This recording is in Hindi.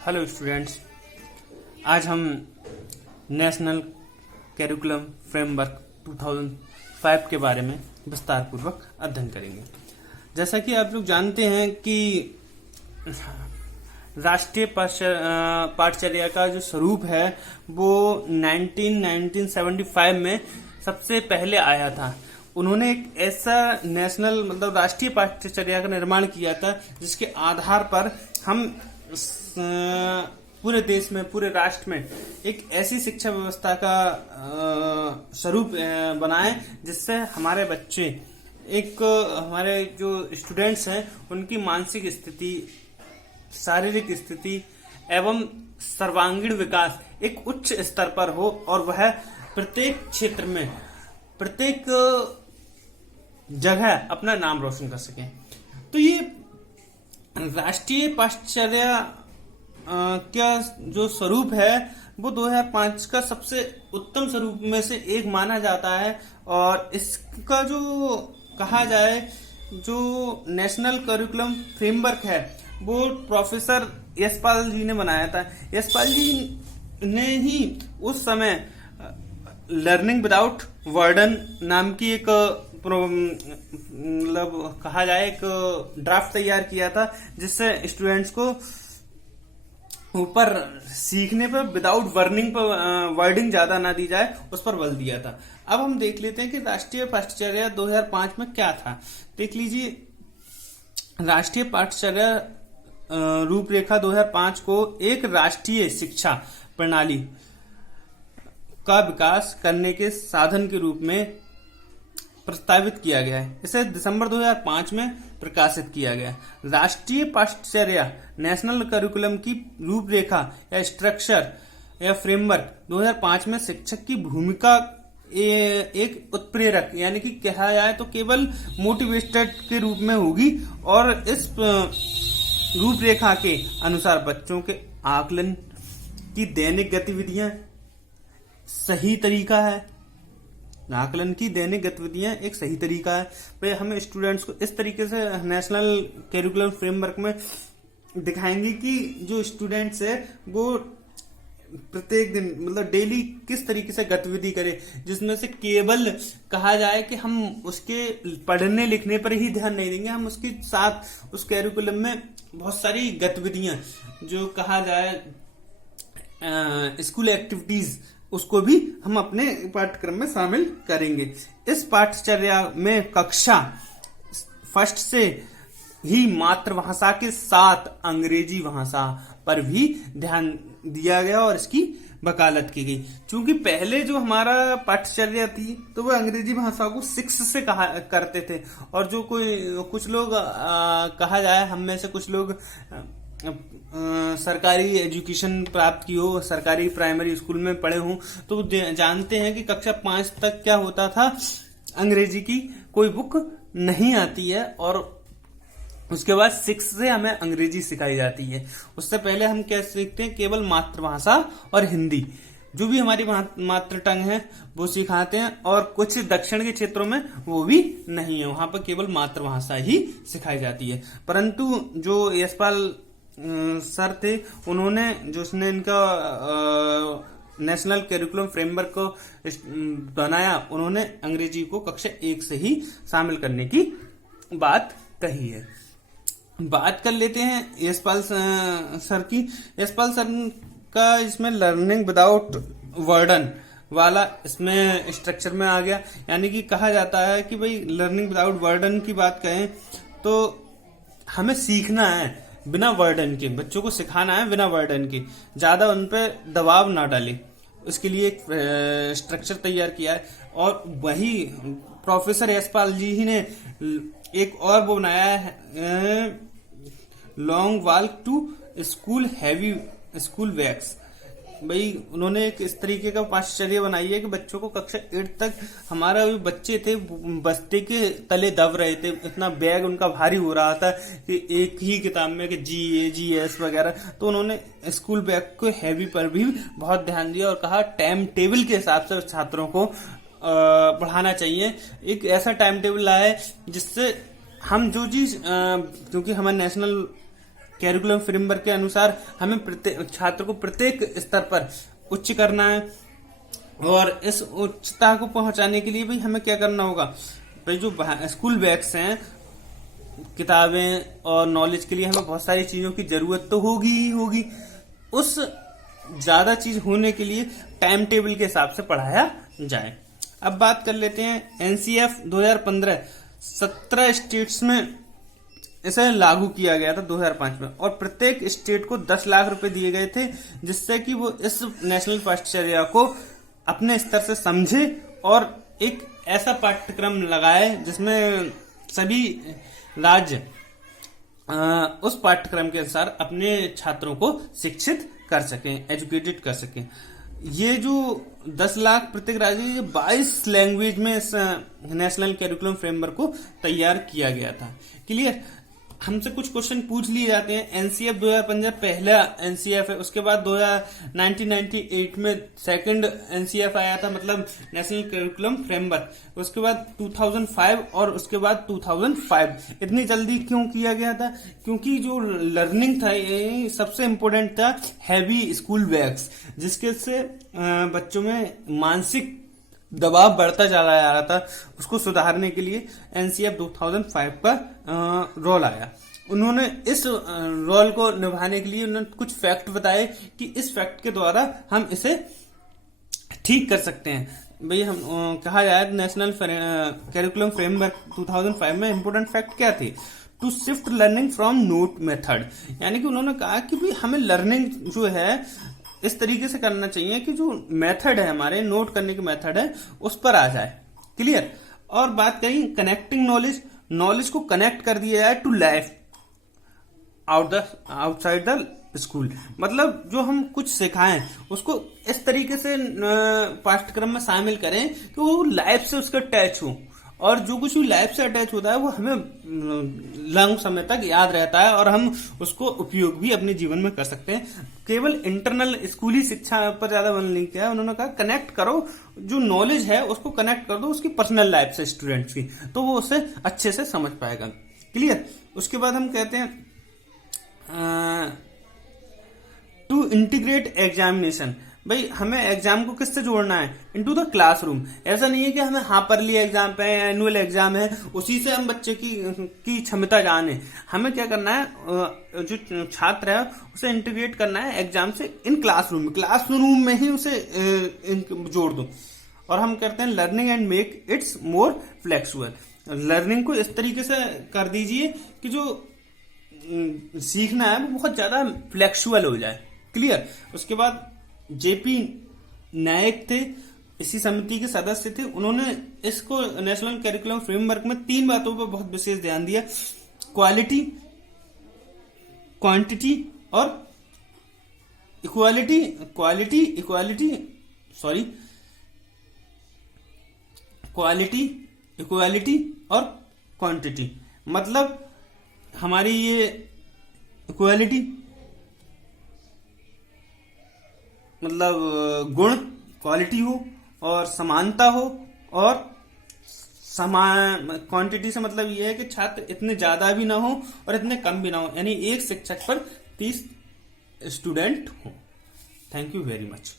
हेलो स्टूडेंट्स, आज हम नेशनल करिकुलम फ्रेमवर्क 2005 के बारे में विस्तार पूर्वक अध्ययन करेंगे। जैसा कि आप लोग जानते हैं कि राष्ट्रीय पाठचर्या का जो स्वरूप है वो 1975 में सबसे पहले आया था। उन्होंने एक ऐसा नेशनल राष्ट्रीय पाठचर्या का निर्माण किया था जिसके आधार पर हम पूरे देश में, पूरे राष्ट्र में एक ऐसी शिक्षा व्यवस्था का स्वरूप बनाएं जिससे हमारे बच्चे, हमारे जो स्टूडेंट्स हैं, उनकी मानसिक स्थिति, शारीरिक स्थिति एवं सर्वांगीण विकास एक उच्च स्तर पर हो और वह प्रत्येक क्षेत्र में, प्रत्येक जगह अपना नाम रोशन कर सके। तो ये राष्ट्रीय पाठचर्या का जो स्वरूप है वो 2005 का सबसे उत्तम स्वरूप में से एक माना जाता है। और इसका जो कहा जाए, जो नेशनल करिकुलम फ्रेमवर्क है वो प्रोफेसर यशपाल जी ने बनाया था। यशपाल जी ने ही उस समय लर्निंग विदाउट वर्डन नाम की एक कहा जाए एक ड्राफ्ट तैयार किया था, जिससे स्टूडेंट्स को ऊपर सीखने पर विदाउट वर्डिंग ज्यादा ना दी जाए, उस पर बल दिया था। अब हम देख लेते हैं कि राष्ट्रीय पाठचर्या 2005 में क्या था। देख लीजिए, राष्ट्रीय पाठचर्या रूपरेखा 2005 को एक राष्ट्रीय शिक्षा प्रणाली का विकास करने के साधन के रूप में प्रस्तावित किया गया है। इसे दिसंबर 2005 में प्रकाशित किया गया। राष्ट्रीय पाठचर्या नेशनल करिकुलम की रूपरेखा या स्ट्रक्चर या फ्रेमवर्क 2005 में शिक्षक की भूमिका एक उत्प्रेरक, यानी कि कहा जाए तो केवल मोटिवेटेड के रूप में होगी। और इस रूपरेखा के अनुसार बच्चों के आकलन की दैनिक गतिविधियां सही तरीका है। आकलन की दैनिक गतिविधियां एक सही तरीका है। भाई हमें स्टूडेंट्स को इस तरीके से नेशनल करिकुलम फ्रेमवर्क में दिखाएंगे कि जो स्टूडेंट्स है वो प्रत्येक दिन डेली किस तरीके से गतिविधि करे, जिसमें से केवल कहा जाए कि हम उसके पढ़ने लिखने पर ही ध्यान नहीं देंगे, हम उसके साथ उस करिकुलम में बहुत सारी गतिविधियां, जो कहा जाए स्कूल एक्टिविटीज, उसको भी हम अपने पाठ्यक्रम में शामिल करेंगे। इस पाठचर्या में कक्षा फर्स्ट से ही मातृभाषा के साथ अंग्रेजी भाषा पर भी ध्यान दिया गया और इसकी वकालत की गई। क्योंकि पहले जो हमारा पाठचर्या थी तो वो अंग्रेजी भाषा को 6 से कहा करते थे, और जो कुछ लोग कहा जाए हम में से कुछ लोग सरकारी एजुकेशन प्राप्त की हो, सरकारी प्राइमरी स्कूल में पढ़े हों, तो जानते हैं कि कक्षा 5 तक क्या होता था, अंग्रेजी की कोई बुक नहीं आती है और उसके बाद 6 से हमें अंग्रेजी सिखाई जाती है। उससे पहले हम क्या सीखते हैं, केवल मातृभाषा और हिंदी, जो भी हमारी मातृ टंग है वो सिखाते हैं। और कुछ दक्षिण के क्षेत्रों में वो भी नहीं है, वहां पर केवल मातृभाषा ही सिखाई जाती है। परंतु जो यशपाल सर थे, उसने इनका नेशनल करिकुलम फ्रेमवर्क को बनाया, उन्होंने अंग्रेजी को कक्षा 1 से ही शामिल करने की बात कही है। बात कर लेते हैं यशपाल सर की। यशपाल सर का इसमें लर्निंग विदाउट वर्डन वाला इसमें स्ट्रक्चर में आ गया। यानी कि कहा जाता है कि भाई लर्निंग विदाउट वर्डन की बात कहें तो हमें सीखना है बिना वर्डन के, बच्चों को सिखाना है बिना वर्डन के, ज्यादा उन पे दबाव ना डाले, उसके लिए एक स्ट्रक्चर तैयार किया है। और वही प्रोफेसर यशपाल जी ही ने एक और वो बनाया है, long walk to school heavy school bags. भाई उन्होंने एक इस तरीके का पाठचर्या बनाई है कि बच्चों को कक्षा 8 तक, हमारा भी बच्चे थे बस्ते के तले दब रहे थे, इतना बैग उनका भारी हो रहा था कि एक ही किताब में कि GA GS वगैरह, तो उन्होंने स्कूल बैग को हैवी पर भी बहुत ध्यान दिया और कहा टाइम टेबल के हिसाब से छात्रों को पढ़ाना चाहिए। एक ऐसा टाइम टेबल लाया है जिससे हम जो चीज, क्योंकि हमारे नेशनल कैरिकुलम फ्रेमवर्क के अनुसार हमें छात्र को प्रत्येक स्तर पर उच्च करना है। और इस उच्चता को पहुंचाने के लिए भाई हमें क्या करना होगा, भाई जो स्कूल बैग्स हैं, किताबें और नॉलेज के लिए हमें बहुत सारी चीजों की जरूरत तो होगी ही होगी। उस ज्यादा चीज होने के लिए टाइम टेबल के हिसाब से पढ़ाया जाए। अब बात कर लेते हैं एनसीएफ 2015 17 स्टेट्स में इसे लागू किया गया था 2005 में, और प्रत्येक स्टेट को 10 लाख रुपए दिए गए थे, जिससे कि वो इस नेशनल पाठ्यचर्या को अपने स्तर से समझे और एक ऐसा पाठ्यक्रम लगाए जिसमें सभी राज्य उस पाठ्यक्रम के अनुसार अपने छात्रों को शिक्षित कर सकें, एजुकेटेड कर सकें। ये जो 10 लाख प्रत्येक राज्य, ये 22 लैंग्वेज में इस नेशनल कैरिकुलम फ्रेमवर्क को तैयार किया गया था। क्लियर। हमसे कुछ क्वेश्चन पूछ लिए जाते हैं। एनसीएफ 2015 पहला एनसीएफ है, उसके बाद 1998 में सेकंड एनसीएफ आया था, मतलब नेशनल करिकुलम फ्रेमवर्क, उसके बाद 2005 और उसके बाद 2005। इतनी जल्दी क्यों किया गया था? क्योंकि जो लर्निंग था ये सबसे इम्पोर्टेंट था हैवी स्कूल बैग्स, जिसके से बच्चों में मानसिक दबाव बढ़ता चला जा रहा था। उसको सुधारने के लिए एनसीएफ 2005 का रोल आया। उन्होंने इस रोल को निभाने के लिए उन्होंने कुछ फैक्ट बताए कि इस फैक्ट के द्वारा हम इसे ठीक कर सकते हैं। भाई हम कहा जाए नेशनल करिकुलम फ्रेमवर्क 2005 में इंपोर्टेंट फैक्ट क्या थे? To shift learning from rote method, यानी कि उन्होंने कहा कि भाई हमें लर्निंग जो है इस तरीके से करना चाहिए कि जो मेथड है हमारे नोट करने की मेथड है उस पर आ जाए। क्लियर। और बात करें कनेक्टिंग नॉलेज, नॉलेज को कनेक्ट कर दिया जाए to life outside the school, मतलब जो हम कुछ सिखाएं उसको इस तरीके से पाठ्यक्रम में शामिल करें कि वो लाइफ से उसका अटैच हो, और जो कुछ भी लाइफ से अटैच होता है वो हमें लंबे समय तक याद रहता है और हम उसको उपयोग भी अपने जीवन में कर सकते हैं। केवल इंटरनल स्कूली शिक्षा पर ज्यादा बल नहीं किया है। उन्होंने कहा कनेक्ट करो, जो नॉलेज है उसको कनेक्ट कर दो उसकी पर्सनल लाइफ से स्टूडेंट्स की, तो वो उसे अच्छे से समझ पाएगा। क्लियर। उसके बाद हम कहते हैं टू इंटीग्रेट एग्जामिनेशन, भाई हमें एग्जाम को किससे जोड़ना है? Into the classroom. ऐसा नहीं है कि हमें हाफरली एग्जाम पे एनुअल एग्जाम है उसी से हम बच्चे की क्षमता जाने। हमें क्या करना है, जो छात्र है उसे इंटीग्रेट करना है एग्जाम से इन क्लासरूम में ही उसे जोड़ दो। और हम कहते हैं learning and make it's more flexible, learning को इस तरीके से कर दीजिए कि जो सीखना है वो बहुत ज्यादा फ्लेक्सिबल हो जाए। क्लियर। उसके बाद जेपी नायक थे, इसी समिति के सदस्य थे। उन्होंने इसको नेशनल करिकुलम फ्रेमवर्क में 3 बातों पर बहुत विशेष ध्यान दिया: क्वालिटी, क्वांटिटी और इक्वालिटी और क्वांटिटी। मतलब हमारी ये इक्वालिटी मतलब गुण, क्वालिटी हो और समानता हो, और समान क्वांटिटी से मतलब ये है कि छात्र इतने ज्यादा भी ना हो और इतने कम भी ना हो, यानी एक शिक्षक पर 30 स्टूडेंट हो। Thank you very much.